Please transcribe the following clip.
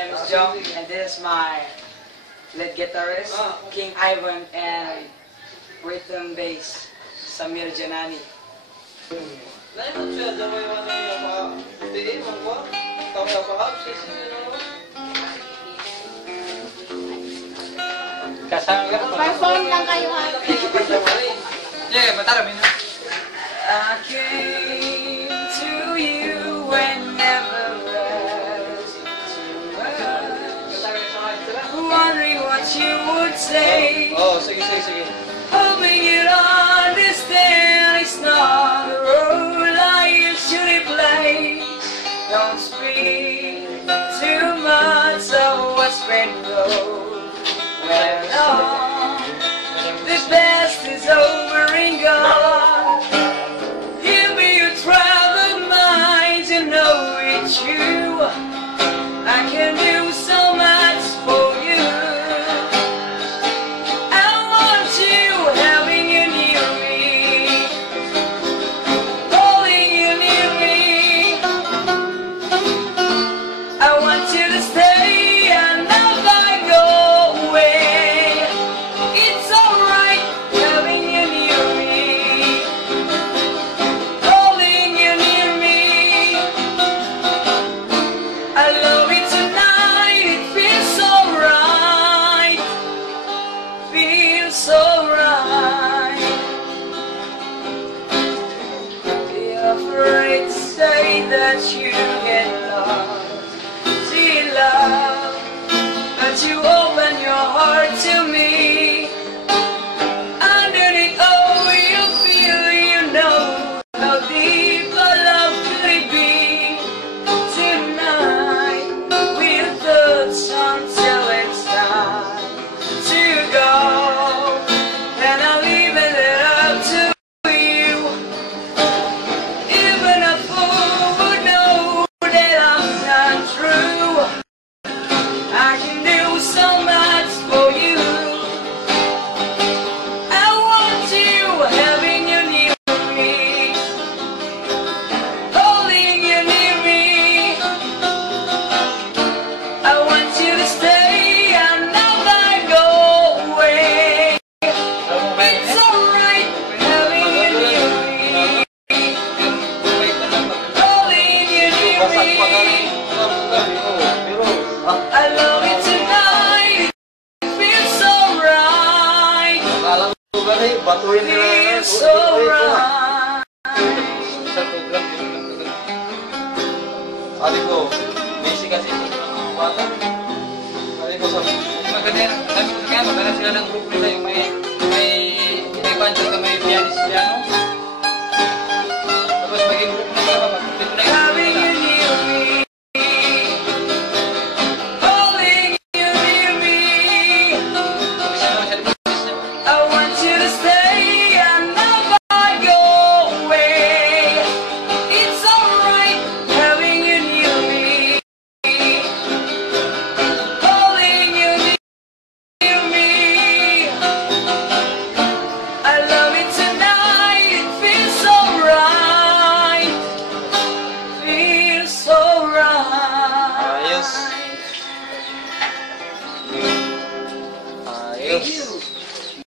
My name is John, and this is my lead guitarist, King Ivan, and rhythm bass, Samir Janani. Perform lang kayo ha. Yeah, matara mo. I came to you whenever wondering what you would say. Sige. Hoping you'd understand it's not the role I usually play. Don't speak too much of what's been wrong. Well, no, the best is over and gone. Give me your travel mind to know it's you. I can do so much for you. I want you having you near me, holding you near me. I want you to stay and never go away. It's alright having you near me, holding you near me. I love it tonight, it feels so right, feels so right. Be afraid to say that you get lost, see love, but you open your heart to me. Underneath all you feel, you know how deep our love could it be. Tonight we'll touch until it's time to go, and I'll leave it up to you. Even a fool would know that I'm not true. I can do so much for you. I want you having you near me, holding you near me. I want you to stay and never go away. It's alright having you near me, holding you near me. I love it tonight, it feels so right, feels so right. Ate ko, busy kasi sa mga bata. Ate ko, sabi ko na kaya, maghanap sila ng group nila yung may banjo ka, may pianist piano.